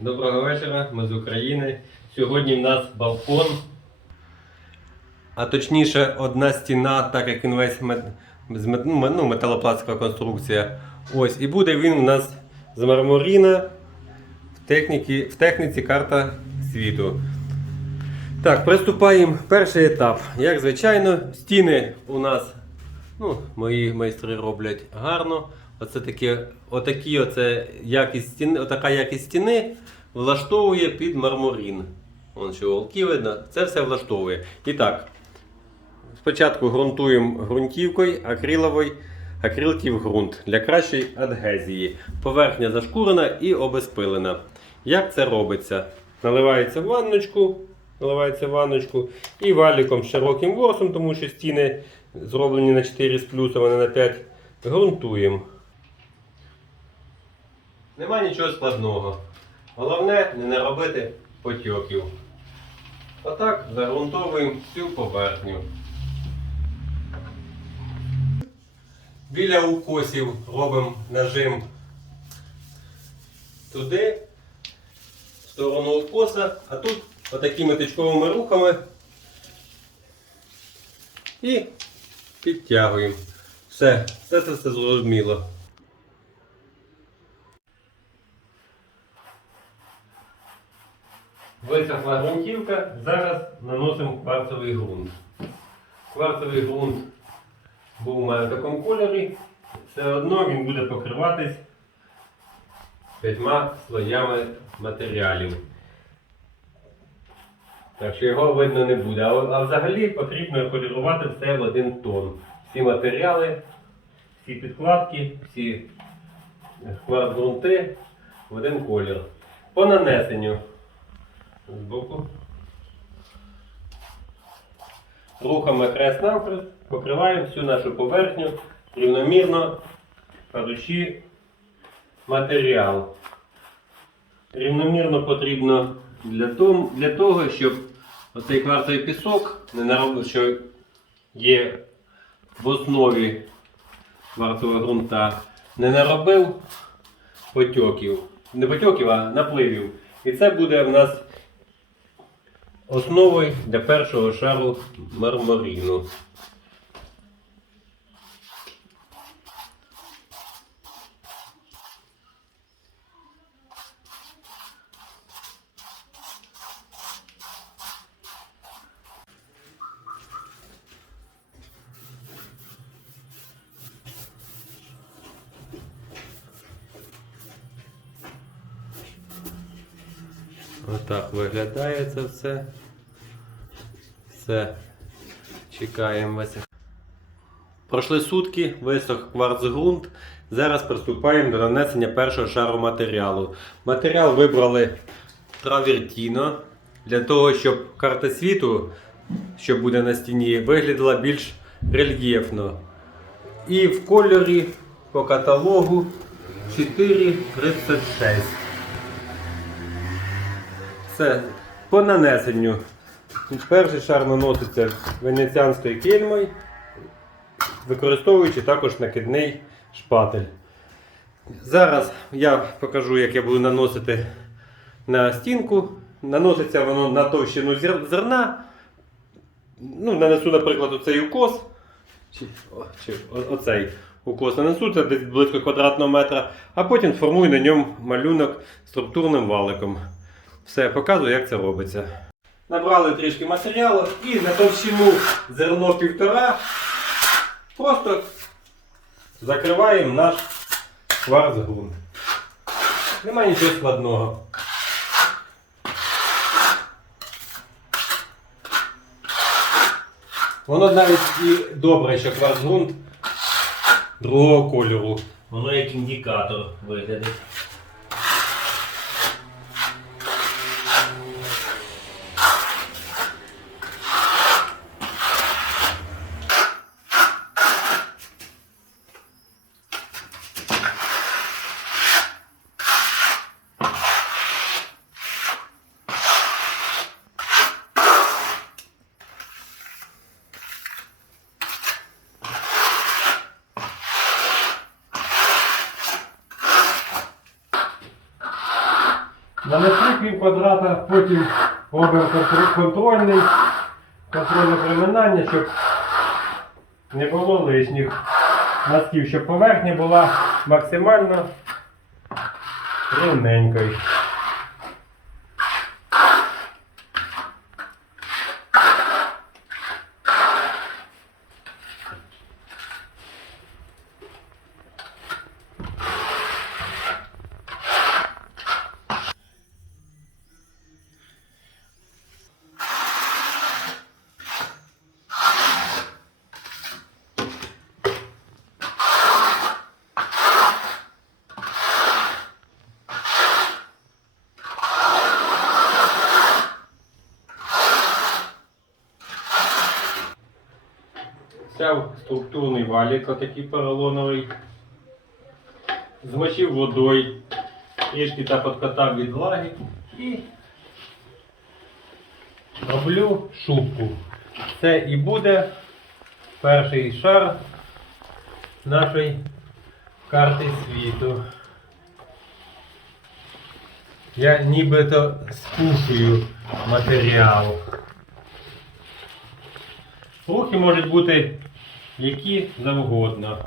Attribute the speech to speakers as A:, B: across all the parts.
A: Доброго вечора, ми з України. Сьогодні в нас балкон. А точніше, одна стіна, так як він весь мет... ну, ну, металопластикова конструкція. Ось, і буде він у нас з мармуріна в, техніці, в техніці карта світу. Так, приступаємо. Перший етап. Як звичайно, стіни у нас, ну, мої майстри роблять гарно. Оце такі, отакі оце якість стіни, отака якість стіни влаштовує під мармурін. Вон ще волки видно, це все влаштовує. І так, спочатку ґрунтуємо ґрунтівкою акриловою, акрилки в ґрунт для кращої адгезії. Поверхня зашкурена і обезпилена. Як це робиться? Наливається в ванночку, наливається в ванночку і валіком з широким ворсом, тому що стіни зроблені на 4 з плюсом, а не на 5. Ґрунтуємо. Нема нічого складного. Головне не наробити потьоків. Отак загрунтовуємо всю поверхню. Біля укосів робимо нажим туди, в сторону укоса, а тут отакими тичковими рухами і підтягуємо. Все, все це зрозуміло. Висохла ґрунтівка, зараз наносимо кварцевий ґрунт. Кварцевий ґрунт був мене в такому кольорі, все одно він буде покриватись п'ятьма слоями матеріалів. Так що його видно не буде. А, а взагалі потрібно колірувати все в один тон. Всі матеріали, всі підкладки, всі кварц-ґрунти в один колір. По нанесенню збоку. Рухами крест навкрест покриваємо всю нашу поверхню рівномірно кладучи матеріал. Рівномірно потрібно для того, для того щоб оцей кварцевий пісок, не наробив, що є в основі кварцевого ґрунта, не наробив потьоків. Не потьоків, а напливів. І це буде в нас основою для першого шару мармуріну. Отак виглядає це все. Все. Чекаємо висох. Пройшли сутки, висох кварцґрунт. Зараз приступаємо до нанесення першого шару матеріалу. Матеріал вибрали травертіно для того, щоб карта світу, що буде на стіні, виглядала більш рельєфно. І в кольорі по каталогу 436. Все, по нанесенню. Перший шар наноситься венеціанською кельмою, використовуючи також накидний шпатель. Зараз я покажу, як я буду наносити на стінку. Наноситься воно на товщину зерна. Ну, нанесу, наприклад, оцей укос. Чи, о, чи о- оцей укос нанесу, це десь близько квадратного метра, а потім сформую на ньому малюнок структурним валиком. Все, показую, як це робиться. Набрали трішки матеріалу і на товщину зерно півтора просто закриваємо наш кварц-ґрунт. Нема нічого складного. Воно навіть і добре, що кварц-ґрунт другого кольору. Воно як індикатор виглядить. Нанесли пів квадрата, потім робимо контрольний, контрольне приминання, щоб не було лишніх носків, щоб поверхня була максимально рівненькою. Взяв структурний валік, отакий поролоновий, змочив водою, трішки так откатав від влаги і роблю шубку. Це і буде перший шар нашої карти світу. Я нібито спушую матеріал. Рухи можуть бути які завгодно.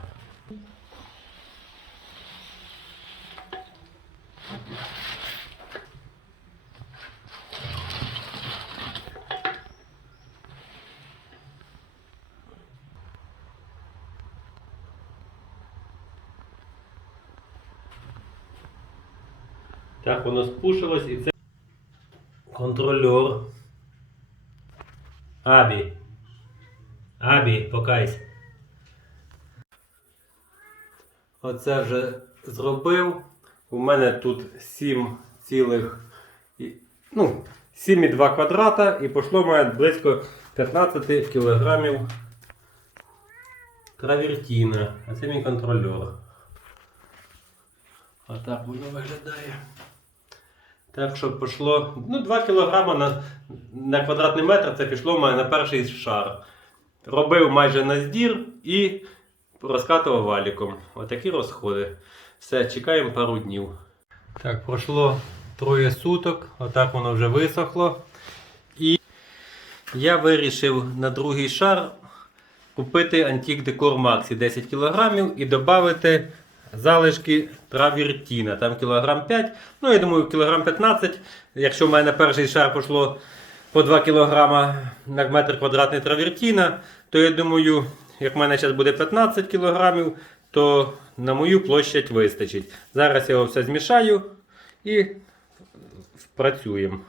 A: Так воно спушилось і це контрольор. Абі. Абі, покайся. Оце вже зробив. У мене тут 7 цілих, ну, 7,2 квадрата і пішло мене близько 15 кілограмів травертіна. А це мій контрольор. Отак воно виглядає. Так що пішло ну, 2 кг на, на квадратний метр це пішло в на перший шар. Робив майже на здір і розкатував валіком. Отакі розходи. Все, чекаємо пару днів. Так, пройшло троє суток, отак воно вже висохло. І я вирішив на другий шар купити Antique Decor Maxi 10 кг і додати залишки травертіна. Там кілограм 5, ну я думаю, кілограм 15. Якщо в мене перший шар пішло по 2 кг на метр квадратний травертіна, то я думаю, як в мене зараз буде 15 кг, то на мою площадь вистачить. Зараз я його все змішаю і працюємо.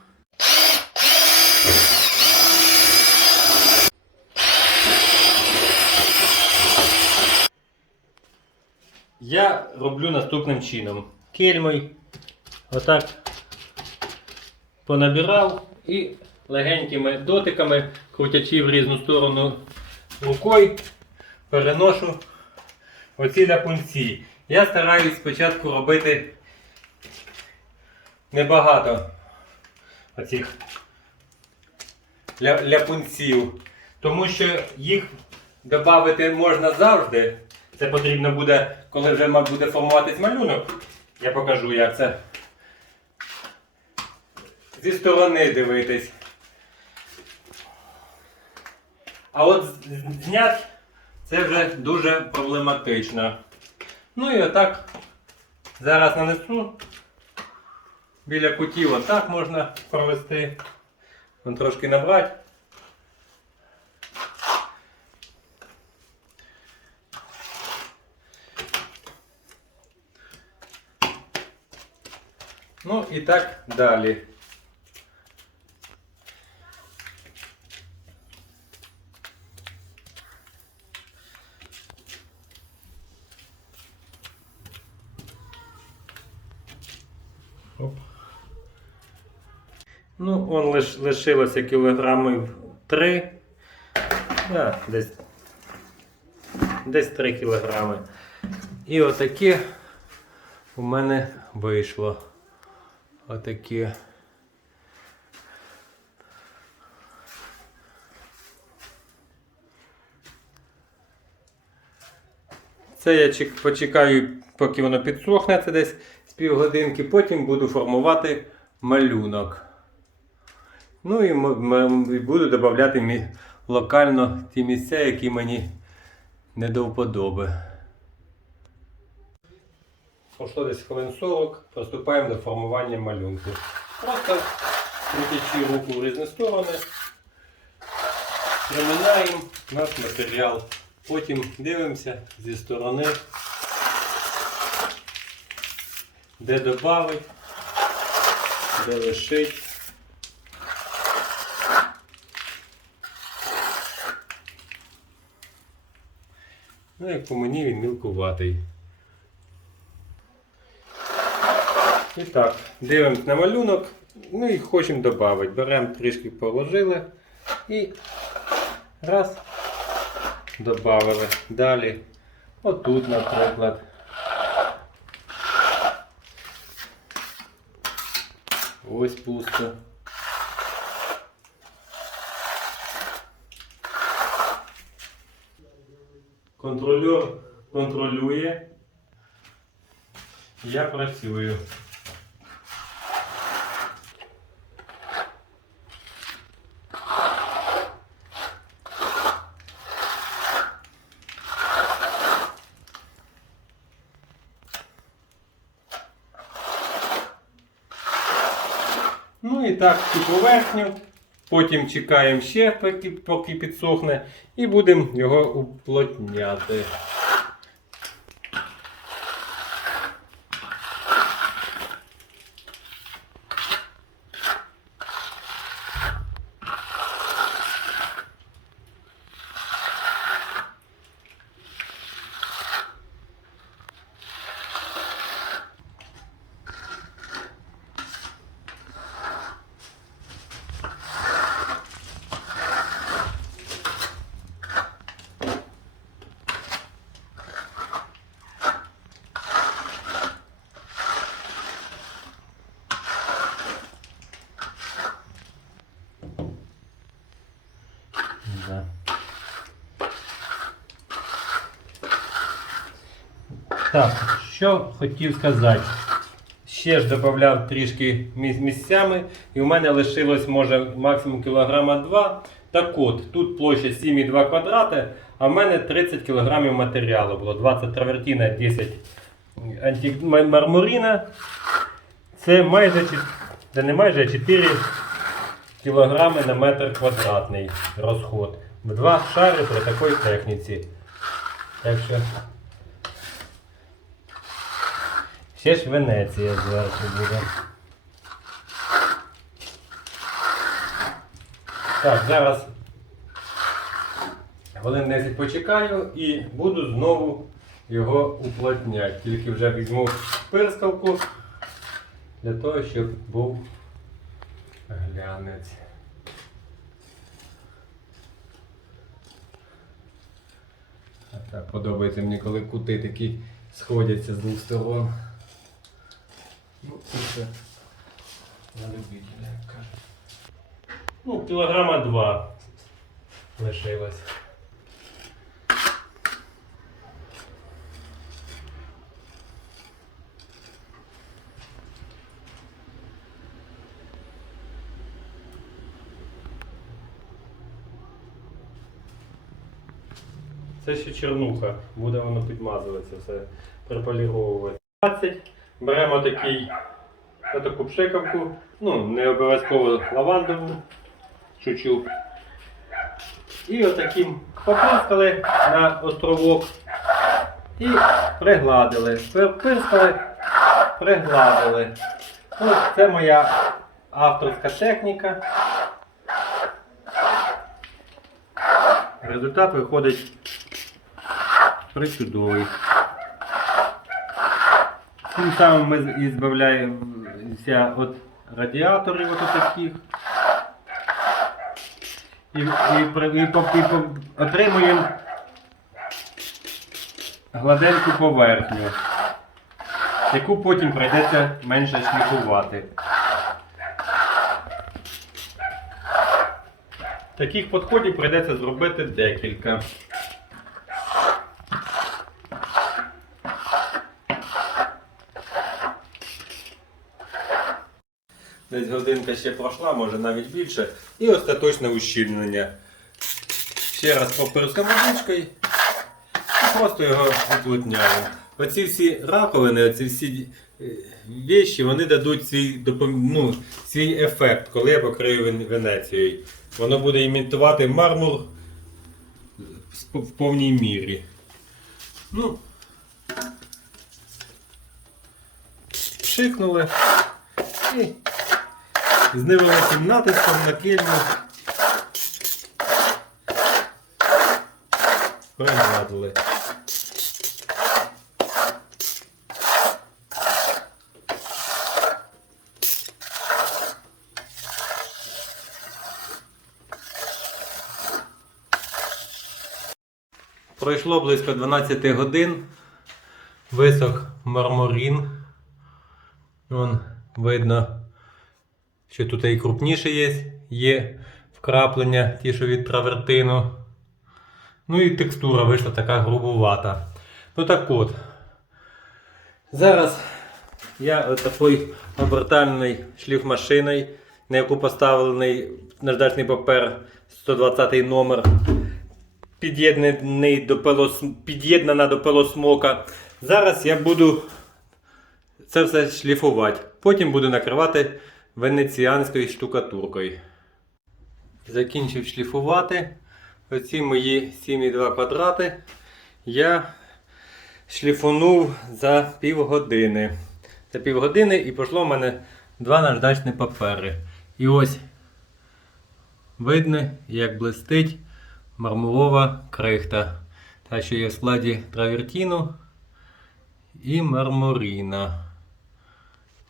A: Я роблю наступним чином. Кельмою отак понабирав і легенькими дотиками, крутячи в різну сторону рукою, переношу оці ляпунці. Я стараюсь спочатку робити небагато оцих ля- ляпунців, тому що їх додати можна завжди. Це потрібно буде, коли вже буде формуватись малюнок. Я покажу, як це зі сторони дивитись. А от знять це вже дуже проблематично. Ну і отак зараз нанесу. Біля кутів отак можна провести. Вон трошки набрати. Ну і так далі. Оп. Ну, он лиш, лишилося кілограмів 3. Да, десь, десь 3 кілограми. І отаке у мене вийшло. Отаке. Це я почекаю, поки воно підсохне, це десь з півгодинки, потім буду формувати малюнок. Ну і буду додати локально ті місця, які мені не до вподоби. Пройшло десь хвилин 40, приступаємо до формування малюнку. Просто крутячи руку в різні сторони, приминаємо наш матеріал. Потім дивимося зі сторони, де додати, де лишить. Ну, як по мені він мілкуватий. І так, дивимось на малюнок, ну і хочемо додати. Беремо трішки положили і раз, додали. Далі, отут, наприклад. Ось пусто. Контролер контролює. Я працюю. Ну і так цю поверхню. Потім чекаємо ще, поки, підсохне, і будемо його уплотняти. Так, що хотів сказати. Ще ж додав трішки міс- місцями, і в мене лишилось може максимум кілограма 2. Так от, тут площа 7,2 квадрати, а в мене 30 кілограмів матеріалу було. 20 травертіна, 10 антимармуріна. Це майже, це не майже а 4 кілограми на метр квадратний розход. В два шари при такій техніці. Так що ще ж Венеція зверху буде. Так, зараз хвилин 10 почекаю і буду знову його уплотняти. Тільки вже візьму пирскавку для того, щоб був глянець. Так, подобається мені, коли кути такі сходяться з двох сторон. Ну, це на любителя, як кажуть. Ну, кілограма два лишилось. Це ще чернуха, буде воно підмазуватися, все приполіровувати. 20. Беремо такий, таку пшикавку, ну, не обов'язково лавандову, чуть-чуть. І отаким попискали на островок і пригладили. Припискали, пригладили. Ось це моя авторська техніка. Результат виходить причудовий. Тим самим ми і збавляємося від радіаторів таких. І, і, при- і, і отримуємо гладеньку поверхню, яку потім прийдеться менше шліфувати. Таких підходів прийдеться зробити декілька. Десь годинка ще пройшла, може навіть більше. І остаточне ущільнення. Ще раз водичкою і просто його уплотняємо. Оці всі раковини, оці всі е, вещі, вони дадуть свій, ну, свій ефект, коли я покрию Венецією. Воно буде імітувати мармур в в повній мірі. Ну, пшикнули і з невеликим натиском на кільму пригладили. Пройшло близько 12 годин. Висох мармурін. Вон видно, що тут і крупніше є, є вкраплення, ті, що від травертину. Ну і текстура вийшла така грубувата. Ну так от. Зараз я такою обертальною шліфмашиною, на яку поставлений наждачний папер 120 номер, під'єднаний до пилос... під'єднана до пилосмока. Зараз я буду це все шліфувати. Потім буду накривати венеціанською штукатуркою. Закінчив шліфувати. Оці мої 7,2 квадрати я шліфонув за півгодини. За півгодини і пішло в мене два наждачні папери. І ось видно, як блистить мармурова крихта. Та, що є в складі травертіну і мармуріна.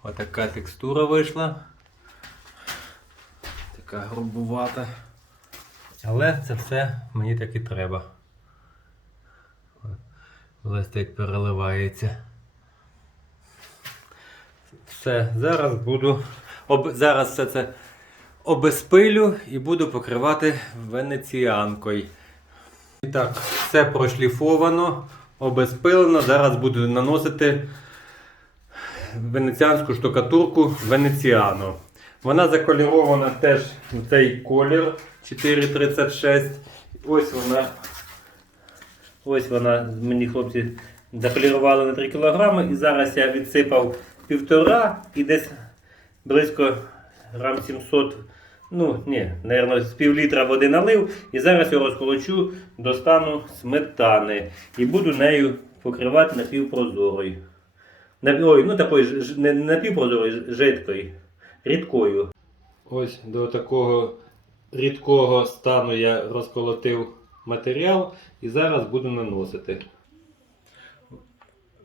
A: Отака текстура вийшла. Така грубувата. Але це все мені так і треба. Блестить переливається. Все, зараз буду. Об... Зараз все це обезпилю і буду покривати венеціанкою. І так, все прошліфовано, обезпилено. Зараз буду наносити венеціанську штукатурку Венеціано. Вона закольорована теж в цей колір 436. Ось вона. Ось вона, мені хлопці заполірували на 3 кг. І зараз я відсипав півтора і десь близько грам 700. Ну, ні, наверное, з пів літра води налив. І зараз його розколочу до стану сметани. І буду нею покривати напівпрозорою. Ой, ну ж- не напівпрозорої, жидкої, рідкою. Ось до такого рідкого стану я розколотив матеріал і зараз буду наносити.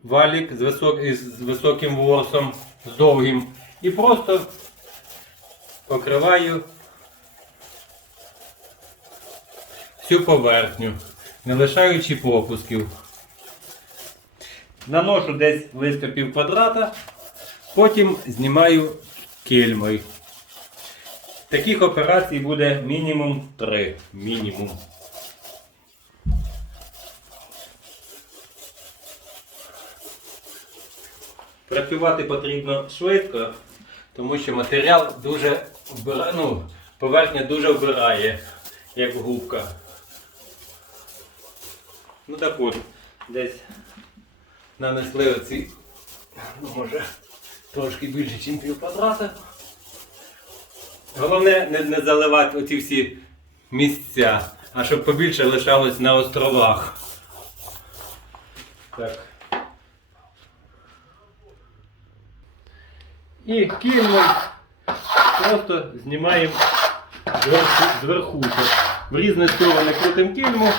A: Валік з, висок, із високим ворсом, з довгим. І просто покриваю всю поверхню, не лишаючи попусків. Наношу десь близько пів квадрата, потім знімаю кельмою. Таких операцій буде мінімум 3. Мінімум. Працювати потрібно швидко, тому що матеріал дуже вбирає, ну, поверхня дуже вбирає, як губка. Ну так от, десь нанесли оці, ну може, трошки більше, ніж пів квадрата. Головне не, не заливати оці всі місця, а щоб побільше лишалось на островах. Так. І кільмою просто знімаємо зверху, зверху в різні сторони крутим кільму.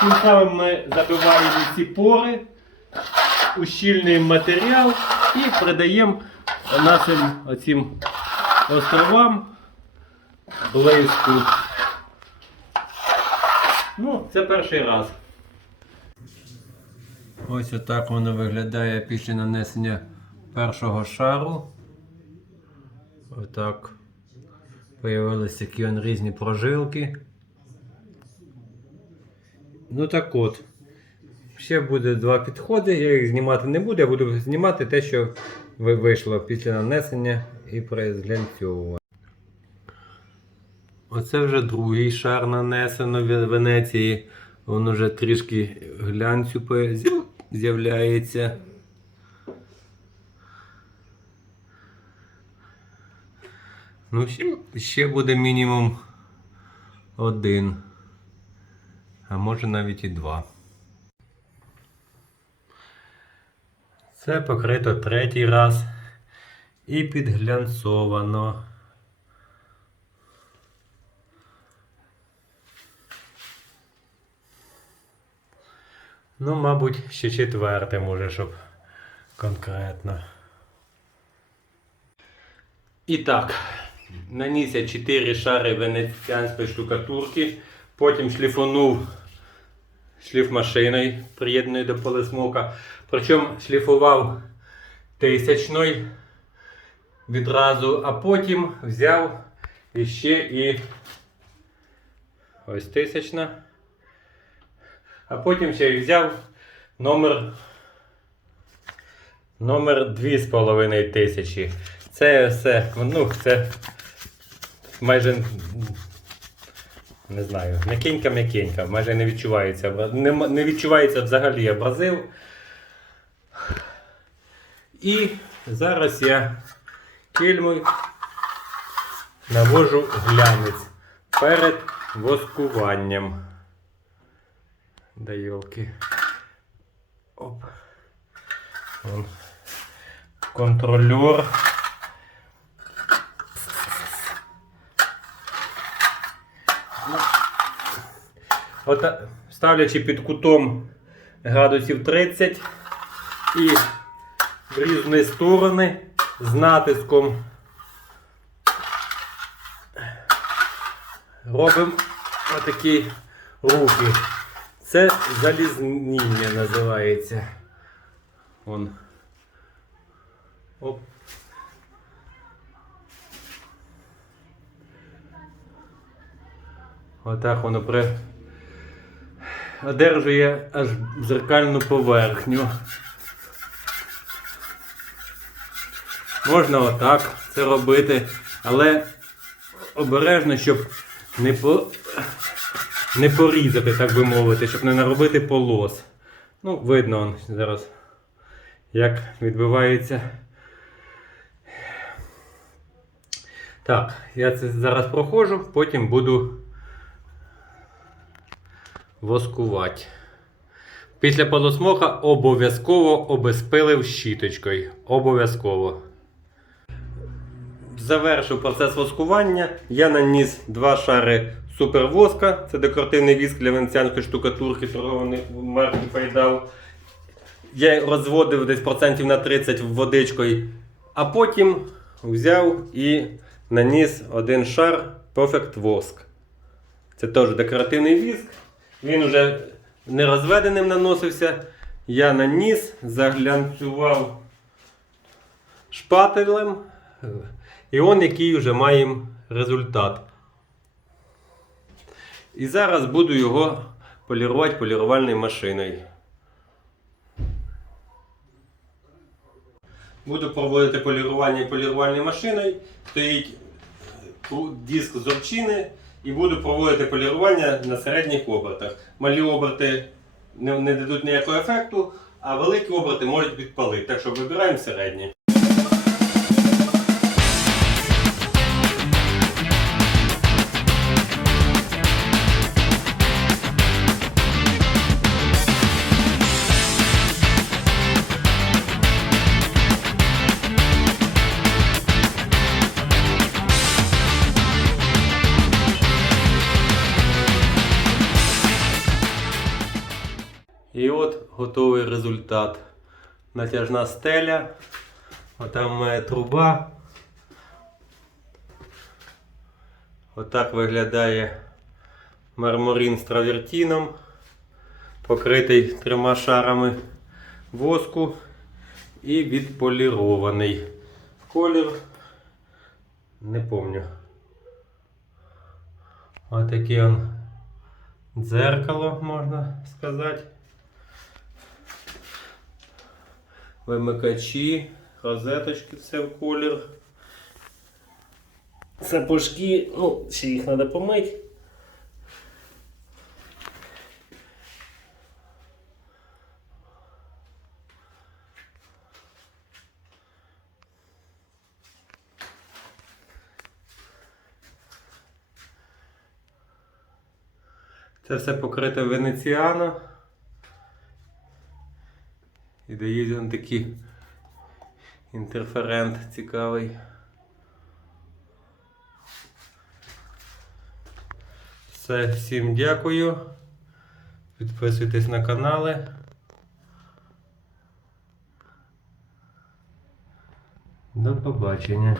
A: Тим самим ми забиваємо ці пори, ущільнюємо матеріал і придаємо нашим оцим островам блиску. Ну, це перший раз. Ось отак воно виглядає після нанесення першого шару. Отак. Появилися такі різні прожилки. Ну так от. ще буде два підходи, я їх знімати не буду, я буду знімати те, що вийшло після нанесення і презглянцьовування. Оце вже другий шар нанесено в Венеції. Він уже трішки глянцю з'являється. Ну, ще буде мінімум один. А може навіть і два. Це покрито третій раз і підглянцовано. Ну, мабуть, ще четверте може, щоб конкретно. І так, наніс я 4 шари венеціанської штукатурки, потім шліфонув шліфмашиною, приєднаною до полисмока. Причому шліфував тисячною відразу, а потім взяв іще і ось тисячна. А потім ще й взяв номер номер 2,5 тисячі. Це все, ну, це майже не знаю, м'якенька-м'якенька, майже не відчувається. Не, не відчувається взагалі абразив. І зараз я кільмою навожу глянець перед воскуванням. Да йолки. Оп. Вон. Контролер. От, ставлячи під кутом градусів 30 і в різні сторони з натиском робимо отакі рухи. Це залізніння називається. Вон. Оп. Отак воно при... одержує аж зеркальну поверхню. Можна отак це робити, але обережно, щоб не по не порізати, так би мовити, щоб не наробити полос. Ну, видно он зараз, як відбувається. Так, я це зараз проходжу, потім буду воскувати. Після полосмока обов'язково обезпилив щіточкою. Обов'язково. Завершив процес воскування. Я наніс два шари супервоска. Це декоративний віск для венеціанської штукатурки, торгований марки Файдал. Я розводив десь процентів на 30 водичкою, а потім взяв і наніс один шар Perfect Воск. Це теж декоративний віск. Він вже не розведеним наносився. Я наніс, заглянцював шпателем. І он який вже маємо результат. І зараз буду його полірувати полірувальною машиною. Буду проводити полірування полірувальною машиною. Стоїть диск з овчини і буду проводити полірування на середніх обертах. Малі оберти не, не дадуть ніякого ефекту, а великі оберти можуть підпалити. Так що вибираємо середні. І от готовий результат. Натяжна стеля. Отам моя труба. Отак виглядає мармурин з травертином, покритий трьома шарами воску і відполірований. Колір не помню. Отаке он дзеркало, можна сказати. Вимикачі, розеточки, все в колір.
B: Сапожки, ну, ще їх треба помити.
A: Це все покрите венеціано. І он такий інтерферент цікавий. Все, всім дякую. Підписуйтесь на канали. До побачення.